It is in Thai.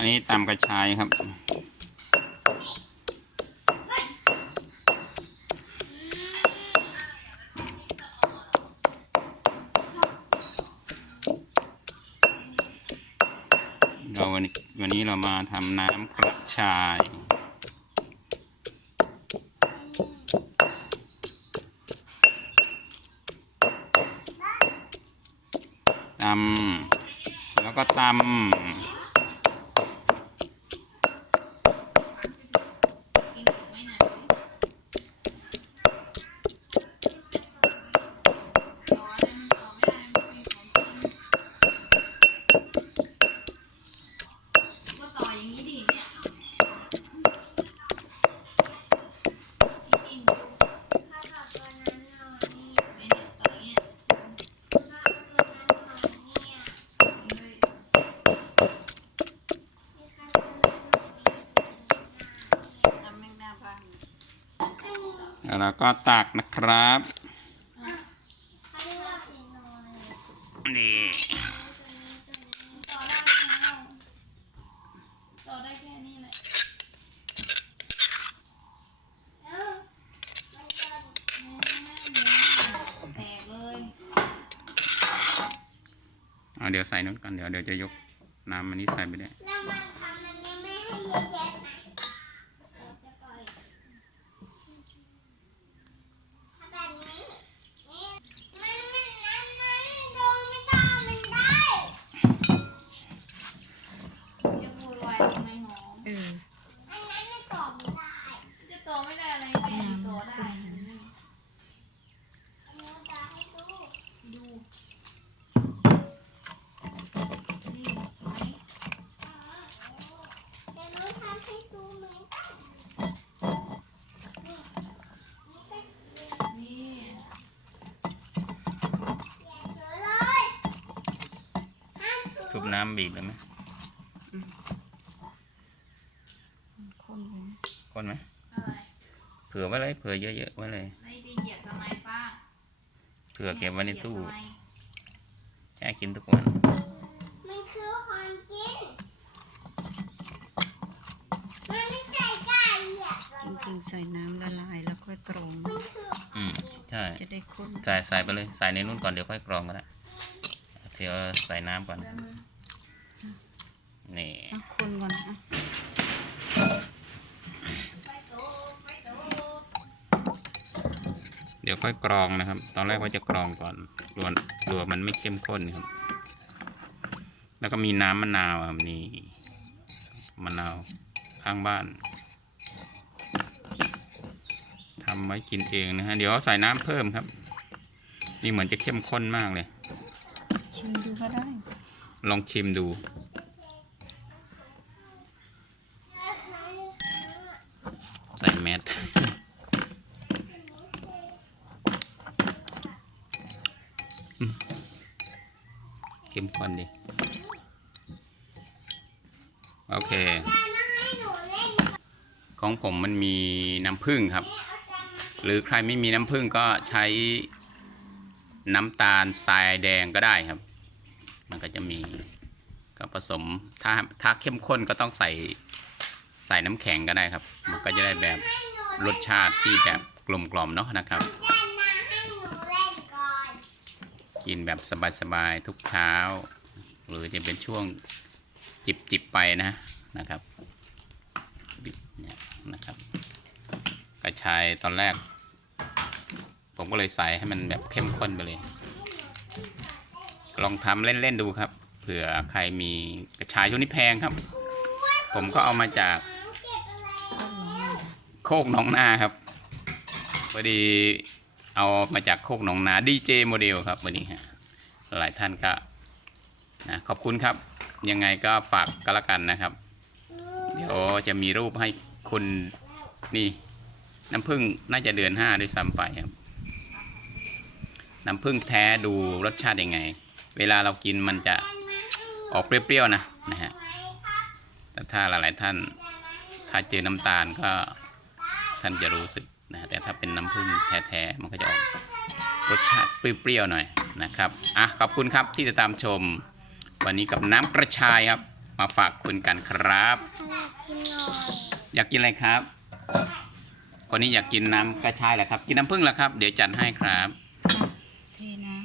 อันนี้ตำกระชายครับ เราวันนี้วันนี้เรามาทำน้ำกระชายตำแล้วก็ตำ แล้วก็ตักนะครับนี่เดี๋ยวใส่นู้นก่อนเดี๋ยวเดี๋ยวจะยกน้ำมันนี้ใส่ไปได้แล้วมันทำมันนี้ไม่ให้เยอะแยะนะเราจะปล่อยถ้าแบบนี้นี่มันมันนั้นนั้นโดนไม่ได้มันได้ จะโวยวายทำไมหอม เออ อันนั้นไม่ตอบไม่ได้ จะต่อไม่ได้อะไรแม่ต่อได้เห็นไหม อันนี้จะให้ดู ดูนี่ไหม เดี๋ยวหนูทำให้ดูเหมือนกันนี่นี่ก็เขียน นี่ เฉยเลย ห้ามถูทุบน้ำบีบเลยไหมคนเลยคนไหมอะไรเผื่อไว้เลยเผื่อเยอะๆไว้เลยไม่ไปเหยียบทำไมป้าเผื่อเก็บไว้ในตู้แช่กินทุกวันมันคือของกินมันไม่ใช่กล้าเหยียบจริงๆใส่น้ำละลายแล้วค่อยกรองอืมใช่จะได้ข้นใส่ใส่ไปเลยใส่ในนู้นก่อนเดี๋ยวค่อยกรองก็ได้ ดี๋ยวใส่น้ำก่อน นี่คนก่อนอะเดี๋ยวค่อยกรองนะครับ ตอนแรกว่าจะกรองก่อนกลัวกลัวมันไม่เข้มข้นครับ แล้วก็มีน้ำมะนาวครับนี่มะนาวข้างบ้านทำไว้กินเองนะฮะ เดี๋ยวใส่น้ำเพิ่มครับ นี่เหมือนจะเข้มข้นมากเลย ก็ได้ ลองชิมดู ใส่แมสอืมเข้มข้นดี โอเค ของผมมันมีน้ำผึ้งครับ หรือใครไม่มีน้ำผึ้งก็ใช้น้ำตาลทรายแดงก็ได้ครับ มันก็จะมีก็ผสมถ้าถ้าเข้มข้นก็ต้องใส่ใส่น้ำแข็งก็ได้ครับ มันก็จะได้แบบรสชาติที่แบบกลมกล่อมเนาะนะครับ กินแบบสบายๆทุกเช้า หรือจะเป็นช่วงจิบจิบไปนะนะครับบิบเนี่ยนะครับกระชายตอนแรก ผมก็เลยใส่ให้มันแบบเข้มข้นไปเลย ลองทำเล่น ๆ ดูครับ เผื่อใครมีกระชายช่วงนี้แพงครับ ผมก็เอามาจาก โคกหนองนาครับพอดีเอามาจากโคกหนองนาดีเจโมเดลครับวันนี้ฮะหลายท่านก็นะขอบคุณครับ ยังไงก็ฝากก็แล้วกันนะครับ เดี๋ยวจะมีรูปให้คุณนี่น้ำผึ้งน่าจะเดือนห้าด้วยซ้ำไปครับ น้ำผึ้งแท้ดูรสชาติยังไง เวลาเรากินมันจะออกเปรี้ยวๆนะนะฮะแต่ถ้าหลายๆท่านถ้าเจอน้ำตาลก็ท่านจะรู้สึกนะแต่ถ้าเป็นน้ำผึ้งแท้ๆมันก็จะออกรสชาติเปรี้ยวๆหน่อยนะครับอะขอบคุณครับที่ติดตามชม วันนี้กับน้ำกระชายครับ มาฝากคุณกันครับ อยากกินอะไรครับคนนี้อยากกินน้ำกระชายแหละครับ กินน้ำผึ้งแหละครับ เดี๋ยวจัดให้ครับเทน้